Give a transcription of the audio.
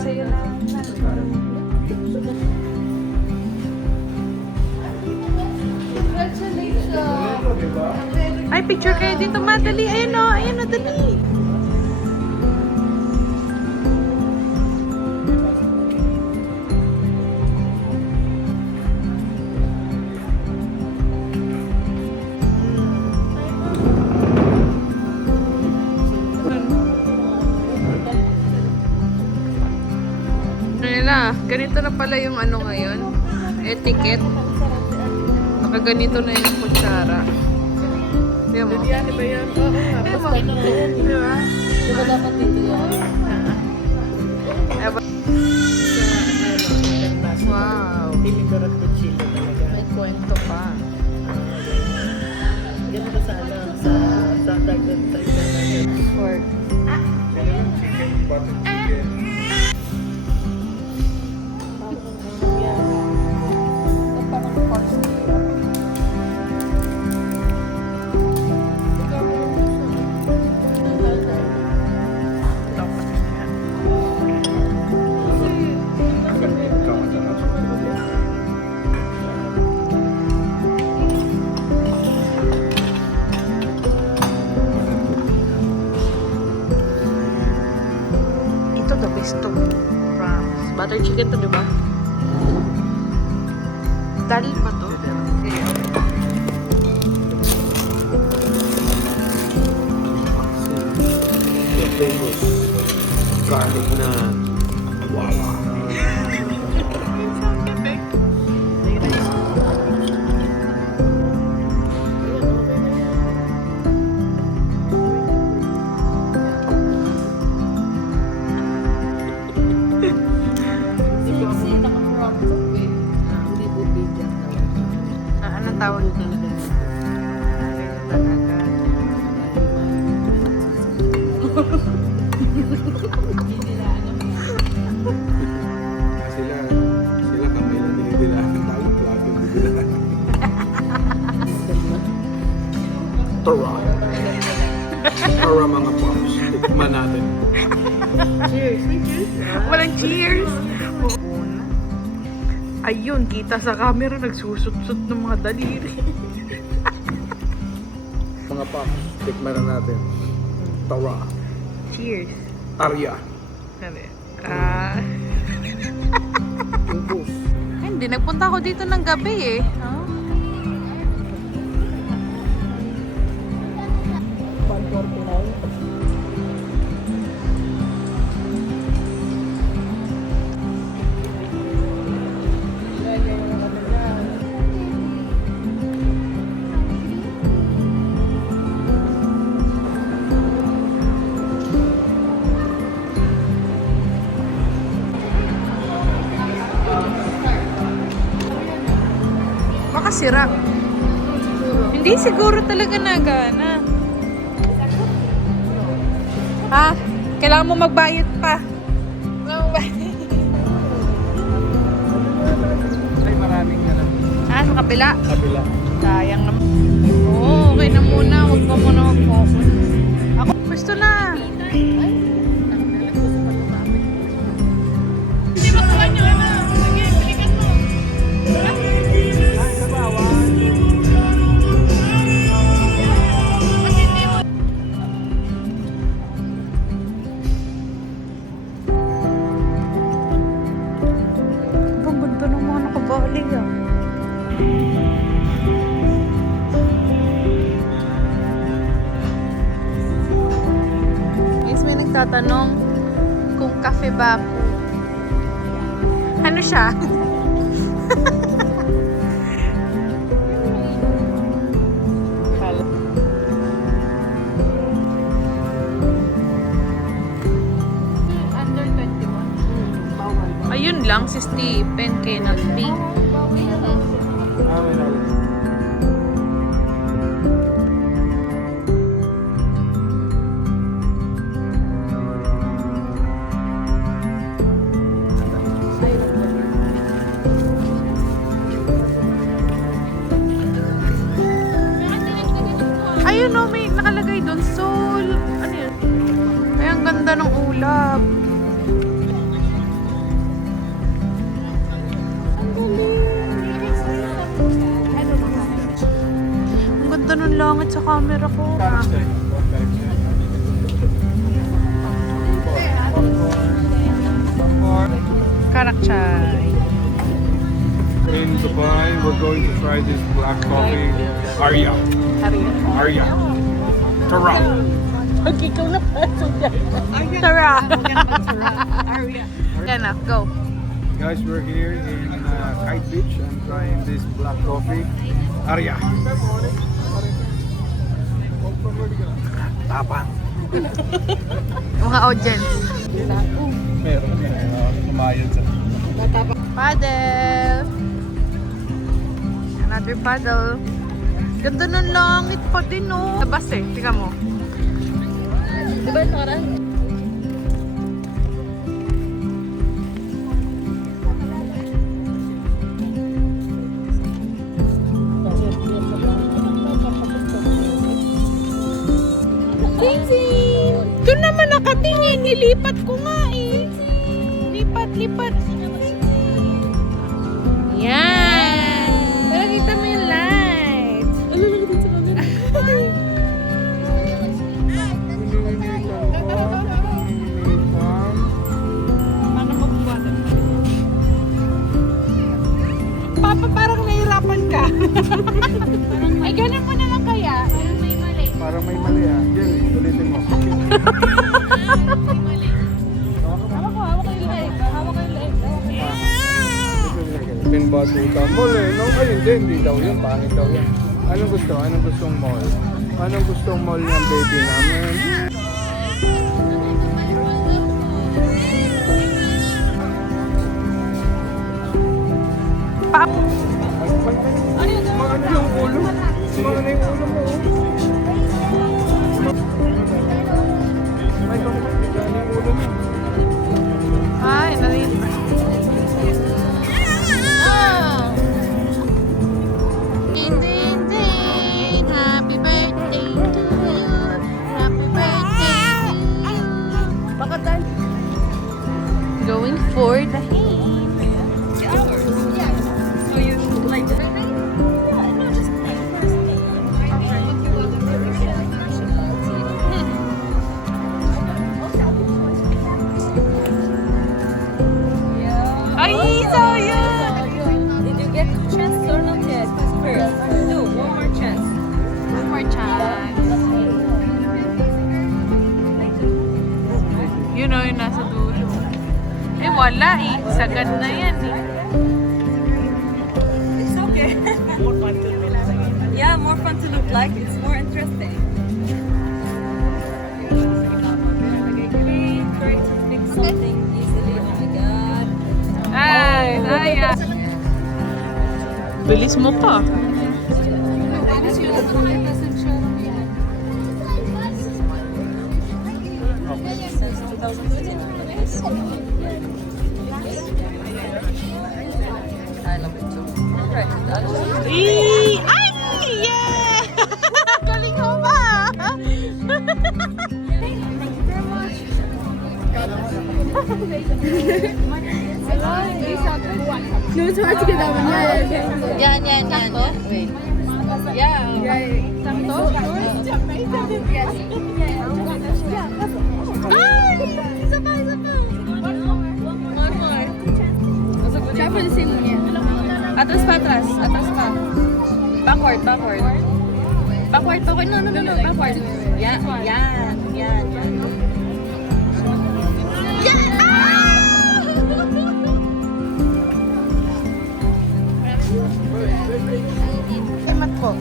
sa'yo na. Ay, picture kayo dito, madali. Ayun o, dali. Ganito na pala yung ano ngayon, etiquette. Nakaganito na yung kutsara. Di mo? Biryani ba yan? Oo nga. Di mo? Di ba? Di ba dapat dito yan? Wow. Tinidor at kutsilo talaga. May kwento pa. Ganun ba sa ano? Sa Tagdan sa internet. Pork. Chicken, butter chicken. Ito the best to. Promise. Butter chicken to, diba? Dali ba to? The famous garlic na wawa. Anong tawag nito? Sila kamay lang dinidilaan ng tawag plato ng dinidilaan. Tara. Tara mga pops. Tikman natin. Cheers! May cheers! Walang cheers! Ayun, kita sa camera, nagsusut-sut ng mga daliri. Mga pops. Tikman na natin. Tara. Cheers. Arya. Sabi. Ubus. Hindi, nagpunta ako dito ng gabi eh. Oh. Baka sira. Hindi siguro talaga nagana. Ha? Kailangan mo magbayad pa. Ay, maraming ganun. Ah, sa kabila. Kabila. Sayang naman. Oo, okay na muna. Huwag pa muna mag-focus. Ako, gusto na. Hindi makuha nyo na. Sige, balikan mo. Ang ganda ng mga nakabali ah. Guys, may nagtatanong kung kafe ba ako. Ano siya? Under 21. Ayun lang, si Stephen cannot be. May knowledge. Ayun o, may nakalagay doon. Soul. Ano yun? Ay, ang ganda ng ulap. langit sa camera ko. Karakchay. In Dubai, we're going to try this black coffee. Arya. Arya. Tara. Tara! Yan na, go. Guys, we're here in Kite Beach. I'm trying this black coffee. Arya. Tapang. Mga audience. Meron. Kumayad sa... Paddle! Another paddle. Ganda ng langit pa din, oh. Labas eh, tika mo. Diba nakaraan? Doon naman nakatingin, nilipat ko nga eh. Lipat. Yan! Pero kita mo yung lights. Papa, parang nahirapan ka. Ay, ganun mo na lang kaya. Parang may mali ah. Yan, ulitin mo. Hawak ko yung leg. Pinbatuta. Mall eh. No, ay hindi daw yun. Pangit daw yun. Anong gusto? Anong gustong mall? Anong gustong mall ng baby namin? Maano yung ulo? Maano yung ulo mo? May pagkakita yung ulo mo. Ay, nalin. Happy birthday to you. Happy birthday to you. Bakit tayo? Going for the hay. So you like the birthday? Yeah, no, just like Ay, so yun! Did you get the chance or not yet? First, no, one more chance. One more chance. You know, yung nasa dulo. Eh, wala eh. Sagad na yan eh. It's okay. More fun to look like. Yeah, more fun to look like. It's more interesting. Try to fix something easily. Oh my god. Ay, ay. Bilis mo pa. Since 2015. I love it too. Right. Ay! Yeah! Galing mo ba? No, it's hard to get that one. Yan. Wait. Yeah. Ay! Isa pa. One more. Try for the same one, yeah. Atras pa. Backward. No, backward. Yan. Emat ko.